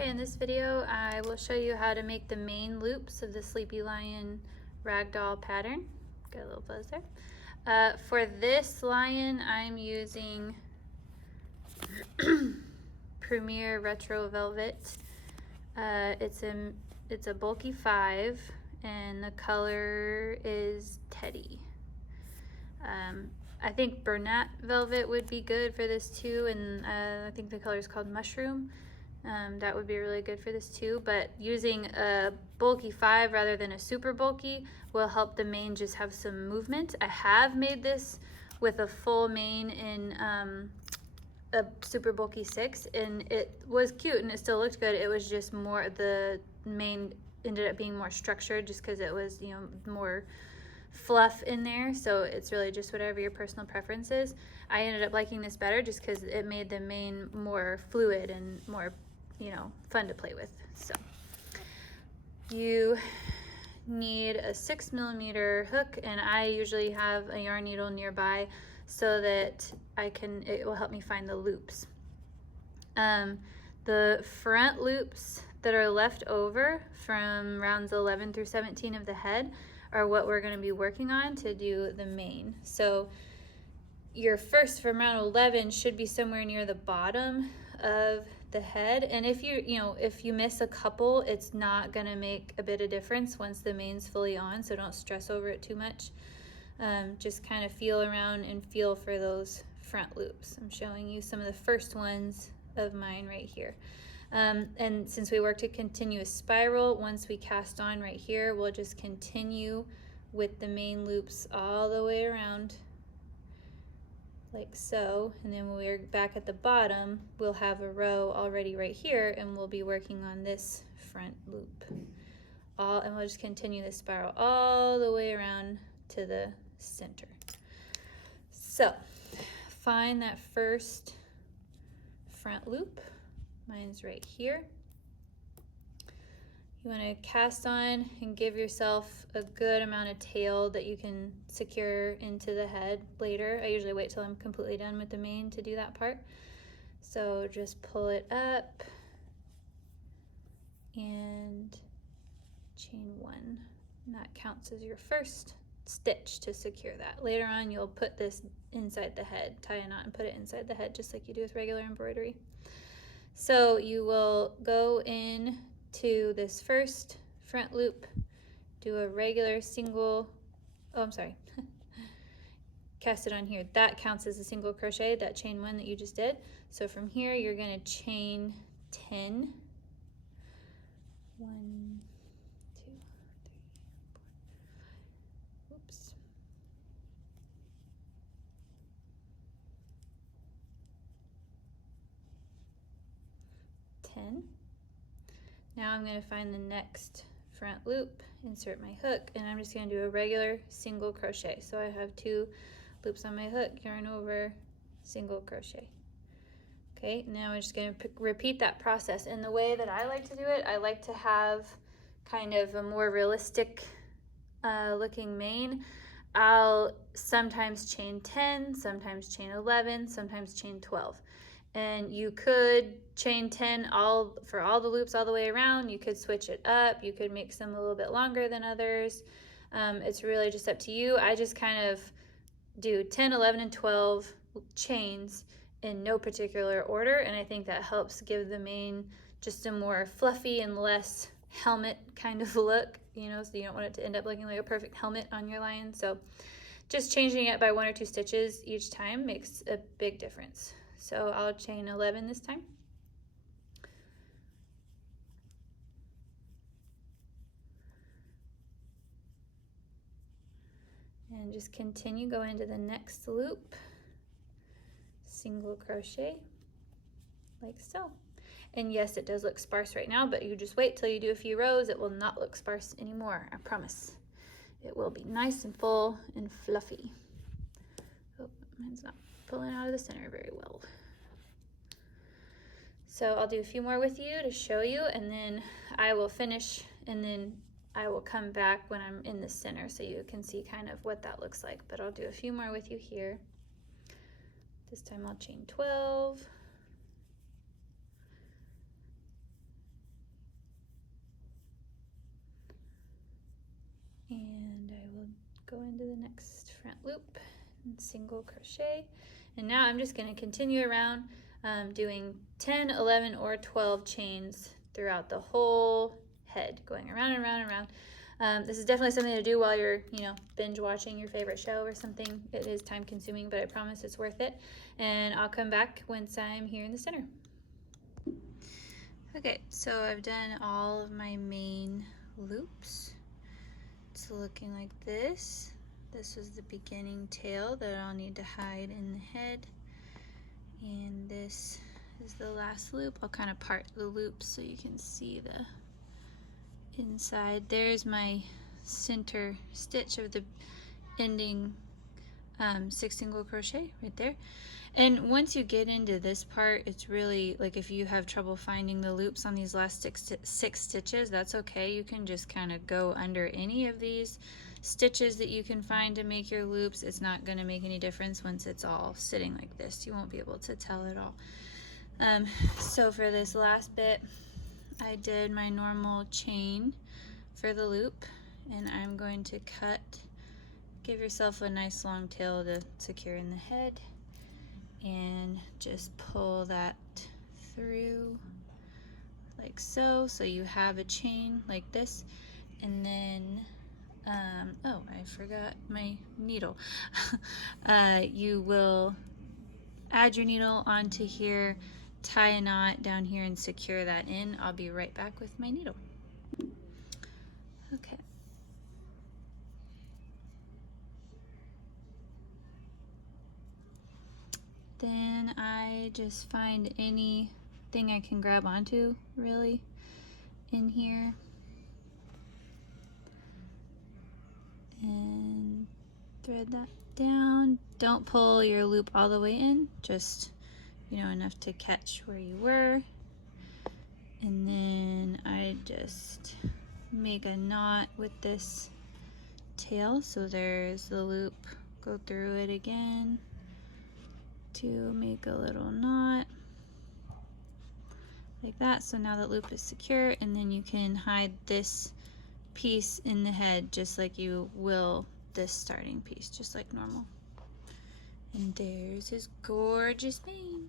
Okay, in this video I will show you how to make the main loops of the Sleepy Lion ragdoll pattern. Got a little buzz there. For this lion I'm using Premier Retro Velvet. It's a bulky 5 and the color is Teddy. I think Bernat Velvet would be good for this too, and I think the color is called Mushroom. That would be really good for this too, but using a bulky 5 rather than a super bulky will help the mane just have some movement. I have made this with a full mane in a super bulky 6, and it was cute and it still looked good. It was just more, the mane ended up being more structured just because it was, you know, more fluff in there. So it's really just whatever your personal preference is. I ended up liking this better just because it made the mane more fluid and more, you know, fun to play with. So you need a 6mm hook, and I usually have a yarn needle nearby so that it will help me find the loops. The front loops that are left over from rounds 11 through 17 of the head are what we're going to be working on to do the mane. So your first from round 11 should be somewhere near the bottom of the head, and if you miss a couple, it's not going to make a bit of difference once the mane's fully on, so don't stress over it too much. Just kind of feel around and feel for those front loops. I'm showing you some of the first ones of mine right here. And since we worked a continuous spiral, once we cast on right here, we'll just continue with the main loops all the way around like so, and then when we're back at the bottom, we'll have a row already right here, and we'll be working on this front loop. And we'll just continue this spiral all the way around to the center. So find that first front loop. Mine's right here. You want to cast on and give yourself a good amount of tail that you can secure into the head later. I usually wait till I'm completely done with the mane to do that part. So just pull it up and chain 1. And that counts as your first stitch to secure that. Later on you'll put this inside the head, tie a knot and put it inside the head just like you do with regular embroidery. So you will go in to this first front loop, do a regular single, cast it on here. That counts as a single crochet, that chain 1 that you just did. So from here you're going to chain 10. 1, 2, 3, 4, oops. Now I'm going to find the next front loop, insert my hook, and I'm just going to do a regular single crochet. So I have 2 loops on my hook, yarn over, single crochet. Okay, now I'm just going to repeat that process. And the way that I like to do it, I like to have kind of a more realistic looking mane. I'll sometimes chain 10, sometimes chain 11, sometimes chain 12. And you could chain 10 for all the loops all the way around. You could switch it up. You could make some a little bit longer than others. It's really just up to you. I just kind of do 10, 11, and 12 chains in no particular order, and I think that helps give the mane just a more fluffy and less helmet kind of look, you know, so you don't want it to end up looking like a perfect helmet on your lion. So just changing it by 1 or 2 stitches each time makes a big difference. So I'll chain 11 this time. And just continue, go into the next loop, single crochet, like so. And yes, it does look sparse right now, but you just wait till you do a few rows. It will not look sparse anymore, I promise. It will be nice and full and fluffy. Oh, mine's not pulling out of the center very well. So I'll do a few more with you to show you, and then I will finish, and then I will come back when I'm in the center so you can see kind of what that looks like. But I'll do a few more with you here. This time I'll chain 12. into the next front loop and single crochet. And now I'm just going to continue around doing 10, 11, or 12 chains throughout the whole head, going around and around and around. This is definitely something to do while you're, binge watching your favorite show or something. It is time consuming, but I promise it's worth it. And I'll come back once I'm here in the center. Okay, so I've done all of my main loops. It's looking like this. This is the beginning tail that I'll need to hide in the head. And this is the last loop. I'll kind of part the loops so you can see the inside. There's my center stitch of the ending 6 single crochet right there. And once you get into this part, it's really like if you have trouble finding the loops on these last six stitches, that's okay. You can just kind of go under any of these stitches that you can find to make your loops. It's not going to make any difference once it's all sitting like this. You won't be able to tell at all. So for this last bit, I did my normal chain for the loop, and I'm going to cut. Give yourself a nice long tail to secure in the head, and just pull that through like so, so you have a chain like this. And then oh, I forgot my needle. You will add your needle onto here, tie a knot down here, and secure that in. I'll be right back with my needle. Okay. Then I just find anything I can grab onto, really, in here. And thread that down. Don't pull your loop all the way in, just, enough to catch where you were. And then I just make a knot with this tail. So there's the loop, go through it again to make a little knot like that. So now that loop is secure, and then you can hide this piece in the head just like you will this starting piece, just like normal. And there's his gorgeous mane.